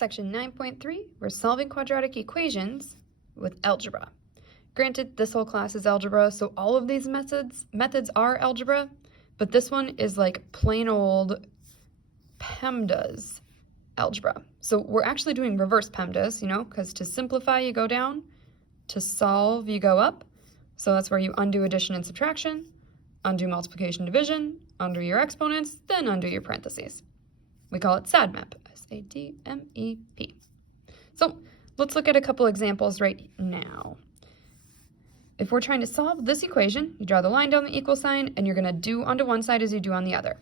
Section 9.3, we're solving quadratic equations with algebra. Granted, this whole class is algebra, so all of these methods are algebra, but this one is like plain old PEMDAS algebra. So we're actually doing reverse PEMDAS, because to simplify you go down, to solve you go up. So that's where you undo addition and subtraction, undo multiplication, division, undo your exponents, then undo your parentheses. We call it SADMEP, S-A-D-M-E-P. So let's look at a couple examples right now. If we're trying to solve this equation, you draw the line down the equal sign, and you're going to do onto one side as you do on the other.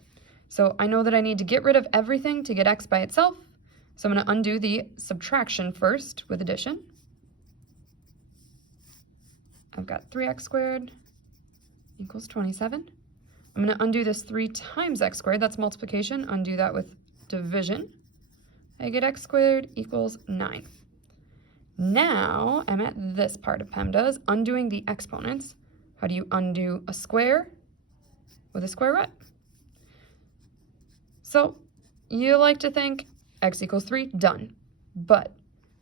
So I know that I need to get rid of everything to get x by itself. So I'm going to undo the subtraction first with addition. I've got 3x squared equals 27. I'm going to undo this 3 times x squared. That's multiplication. Undo that with division. I get x squared equals 9. Now I'm at this part of PEMDAS, undoing the exponents. How do you undo a square with a square root? So you like to think x equals 3, done. But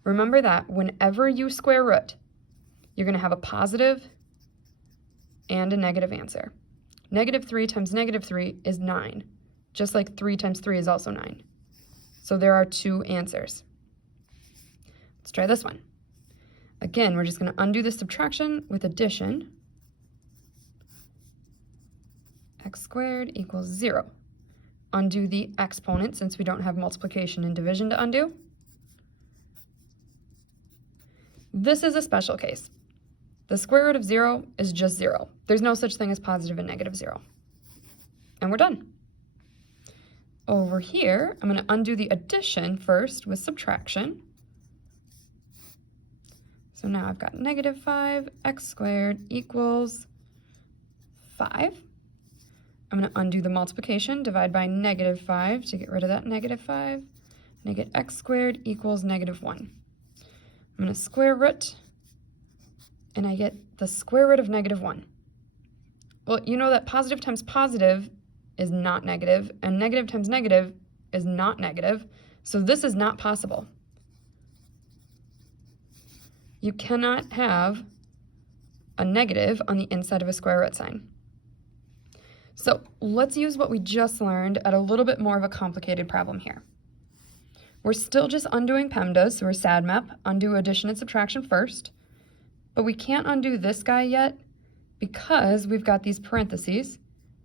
remember that whenever you square root, you're going to have a positive and a negative answer. Negative 3 times negative 3 is 9, just like 3 times 3 is also 9. So there are 2 answers. Let's try this one. Again, we're just going to undo the subtraction with addition. X squared equals 0. Undo the exponent since we don't have multiplication and division to undo. This is a special case. The square root of 0 is just 0. There's no such thing as positive and negative 0. And we're done. Over here, I'm going to undo the addition first with subtraction. So now I've got negative 5 x squared equals 5. I'm going to undo the multiplication, divide by negative 5 to get rid of that negative 5. And I get x squared equals negative 1. I'm going to square root, and I get the square root of negative 1. Well, you know that positive times positive is not negative, and negative times negative is not negative, so this is not possible. You cannot have a negative on the inside of a square root sign. So let's use what we just learned at a little bit more of a complicated problem here. We're still just undoing PEMDAS, so we're SADMEP, undo addition and subtraction first. But we can't undo this guy yet because we've got these parentheses,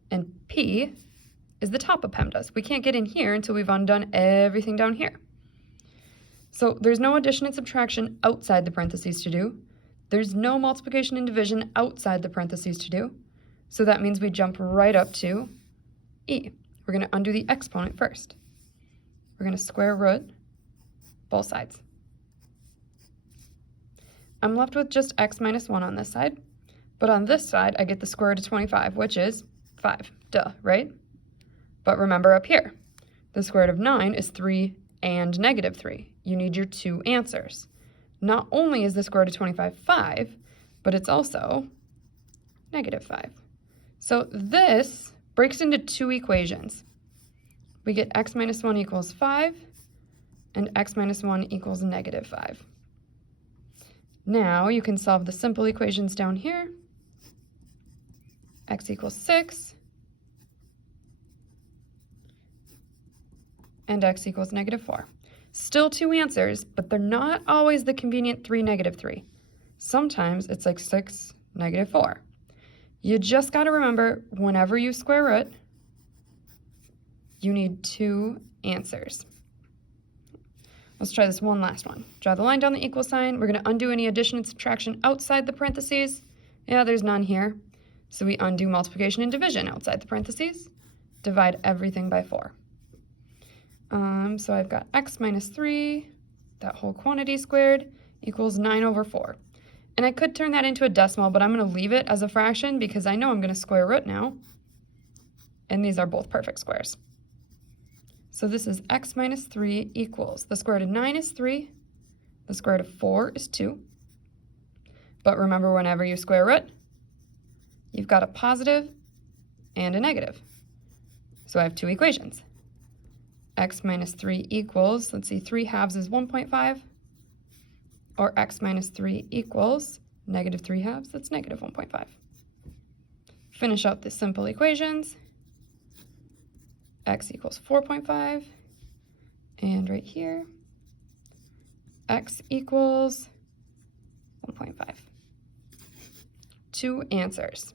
and P is the top of PEMDAS. We can't get in here until we've undone everything down here. So there's no addition and subtraction outside the parentheses to do. There's no multiplication and division outside the parentheses to do. So that means we jump right up to E. We're going to undo the exponent first. We're going to square root both sides. I'm left with just x minus 1 on this side, but on this side I get the square root of 25, which is 5. Duh, right? But remember up here, the square root of 9 is 3 and negative 3. You need your 2 answers. Not only is the square root of 25 5, but it's also negative 5. So this breaks into 2 equations. We get x minus 1 equals 5, and x minus 1 equals negative 5. Now you can solve the simple equations down here. X equals 6, and x equals negative 4. Still 2 answers, but they're not always the convenient 3, negative 3. Sometimes it's like 6, negative 4. You just got to remember, whenever you square root, you need 2 answers. Let's try this one last one. Draw the line down the equal sign. We're going to undo any addition and subtraction outside the parentheses. Yeah, there's none here. So we undo multiplication and division outside the parentheses. Divide everything by 4. So I've got x minus 3, that whole quantity squared, equals 9 over 4. And I could turn that into a decimal, but I'm going to leave it as a fraction because I know I'm going to square root now. And these are both perfect squares. So this is x minus 3 equals, the square root of 9 is 3, the square root of 4 is 2. But remember, whenever you square root, you've got a positive and a negative. So I have 2 equations. x minus 3 equals, let's see, 3 halves is 1.5, or x minus 3 equals negative 3 halves, that's negative 1.5. Finish out the simple equations. X equals 4.5, and right here, x equals 1.5. 2 answers.